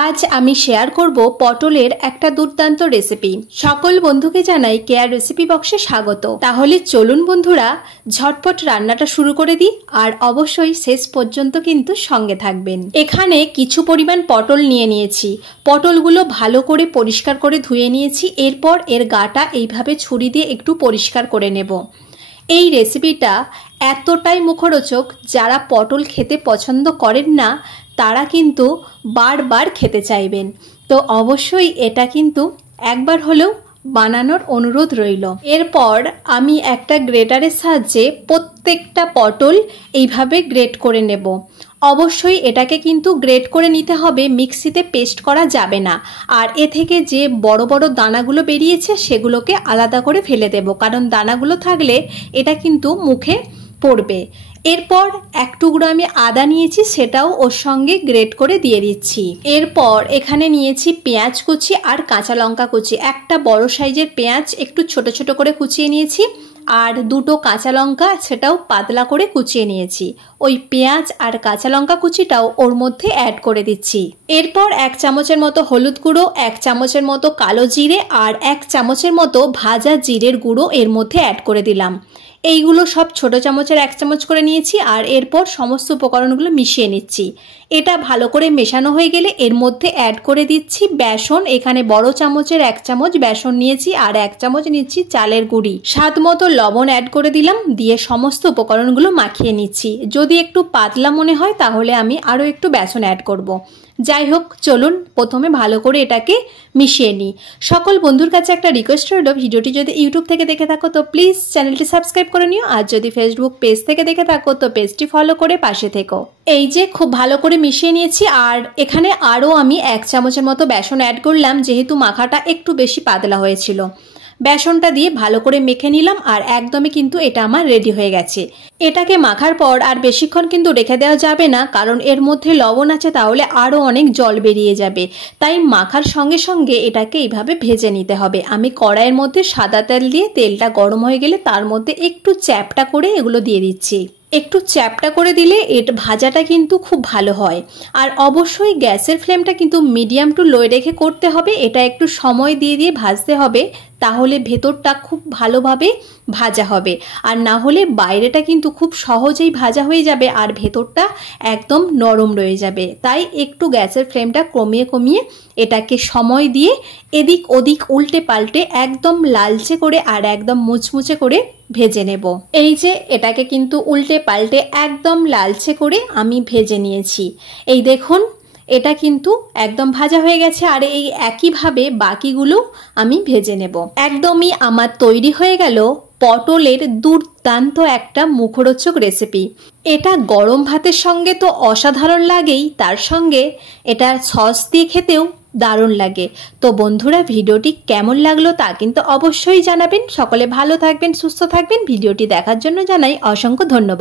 আজ আমি শেয়ার করব পটলের একটা দুর্দান্ত রেসিপি। সকল বন্ধুকে জানাই কেয়ার রেসিপি বক্সে স্বাগত। তাহলে চলুন বন্ধুরা ঝটপট রান্নাটা শুরু করে দিই, আর অবশ্যই শেষ পর্যন্ত কিন্তু সঙ্গে থাকবেন। এখানে কিছু পরিমাণ পটল নিয়ে নিয়েছি। পটলগুলো ভালো করে পরিষ্কার করে ধুয়ে নিয়েছি। এরপর এর গাটা এইভাবে ছুরি দিয়ে একটু পরিষ্কার করে নেব। এই রেসিপিটা এতটাই মুখরোচক, যারা পটল খেতে পছন্দ করেন না তারা কিন্তু বারবার খেতে চাইবেন। তো অবশ্যই এটা কিন্তু একবার হলেও বানানোর অনুরোধ রইল। এরপর আমি একটা গ্রেটারের সাহায্যে প্রত্যেকটা পটল এইভাবে গ্রেট করে নেব। অবশ্যই এটাকে কিন্তু গ্রেট করে নিতে হবে, মিক্সিতে পেস্ট করা যাবে না। আর এ থেকে যে বড় বড় দানাগুলো বেরিয়েছে সেগুলোকে আলাদা করে ফেলে দেব, কারণ দানাগুলো থাকলে এটা কিন্তু মুখে পড়বে। এরপর এক টুকরো আমি আদা নিয়েছি, সেটাও ওর সঙ্গে গ্রেট করে দিয়ে দিচ্ছি। এরপর এখানে নিয়েছি পেঁয়াজ কুচি আর কাঁচা লঙ্কা কুচি। একটা বড় সাইজের পেঁয়াজ একটু ছোট ছোট করে কুচিয়ে নিয়েছি, আর দুটো কাঁচা লঙ্কা সেটাও পাতলা করে কুচিয়ে নিয়েছি। ওই পেঁয়াজ আর কাঁচা লঙ্কা কুচিটাও ওর মধ্যে অ্যাড করে দিচ্ছি। এরপর 1 চামচের মতো হলুদ গুঁড়ো, 1 চামচের মতো কালো জিরে আর 1 চামচের মতো ভাজা জিরের গুঁড়ো এর মধ্যে অ্যাড করে দিলাম। এইগুলো সব ছোট চামচের 1 চামচ করে নিয়েছি। আর এরপর সমস্ত উপকরণগুলো মিশিয়ে নিচ্ছি। এটা ভালো করে মেশানো হয়ে গেলে এর মধ্যে অ্যাড করে দিচ্ছি বেসন। এখানে বড় চামচের 1 চামচ বেসন নিয়েছি, আর 1 চামচ নিচ্ছি চালের গুঁড়ি। স্বাদ মতো লবণ অ্যাড করে দিলাম, দিয়ে সমস্ত উপকরণগুলো মাখিয়ে নিচ্ছি। যদি একটু পাতলা মনে হয় তাহলে আমি আরও একটু বেসন অ্যাড করব। যাই হোক, চলুন প্রথমে ভালো করে এটাকে মিশিয়ে নিই। সকল বন্ধুর কাছে একটা রিকোয়েস্ট রইল, ভিডিওটি যদি ইউটিউব থেকে দেখে থাকো তো প্লিজ চ্যানেলটি সাবস্ক্রাইব করে নিও, আর যদি ফেসবুক পেজ থেকে দেখে থাকো তো পেজটি ফলো করে পাশে থেকো। এই যে খুব ভালো করে মিশিয়ে নিয়েছি। আর এখানে আরও আমি 1 চামচের মতো বেসন অ্যাড করলাম, যেহেতু মাখাটা একটু বেশি পাতলা হয়েছিল। বেসনটা দিয়ে ভালো করে মেখে নিলাম, আর একদমই কিন্তু এটা আমার রেডি হয়ে গেছে। এটাকে মাখার পর আর বেশিক্ষণ কিন্তু রেখে দেওয়া যাবে না, কারণ এর মধ্যে লবণ আছে, তাহলে আরও অনেক জল বেরিয়ে যাবে। তাই মাখার সঙ্গে সঙ্গে এটাকে এইভাবে ভেজে নিতে হবে। আমি কড়াইয়ের মধ্যে সাদা তেল দিয়ে তেলটা গরম হয়ে গেলে তার মধ্যে একটু চ্যাপটা করে এগুলো দিয়ে দিচ্ছি। একটু চ্যাপটা করে দিলে এটা ভাজাটা কিন্তু খুব ভালো হয়। আর অবশ্যই গ্যাসের ফ্লেমটা কিন্তু মিডিয়াম টু লো রেখে করতে হবে। এটা একটু সময় দিয়ে দিয়ে ভাজতে হবে, তাহলে ভেতরটা খুব ভালোভাবে ভাজা হবে। আর না হলে বাইরেটা কিন্তু খুব সহজেই ভাজা হয়ে যাবে আর ভেতরটা একদম নরম রয়ে যাবে। তাই একটু গ্যাসের ফ্লেমটা কমিয়ে কমিয়ে এটাকে সময় দিয়ে এদিক ওদিক উল্টে পাল্টে একদম লালচে করে আর একদম মুচমুচে করে ভেজে নেব। এই যে এটাকে কিন্তু উল্টে পাল্টে একদম লালচে করে আমি ভেজে নিয়েছি। এই দেখুন, এটা কিন্তু একদম ভাজা হয়ে গেছে। আর এই একইভাবে বাকিগুলো আমি ভেজে নেব। একদমই আমার তৈরি হয়ে গেল পটলের দুর্দান্ত একটা মুখরোচক রেসিপি। এটা গরম ভাতের সঙ্গে তো অসাধারণ লাগেই, তার সঙ্গে এটা সস দিয়ে খেতেও দারুণ লাগে। তো বন্ধুরা, ভিডিওটি কেমন লাগলো তা কিন্তু অবশ্যই জানাবেন। সকলে ভালো থাকবেন, সুস্থ থাকবেন। ভিডিওটি দেখার জন্য জানাই অসংখ্য ধন্যবাদ।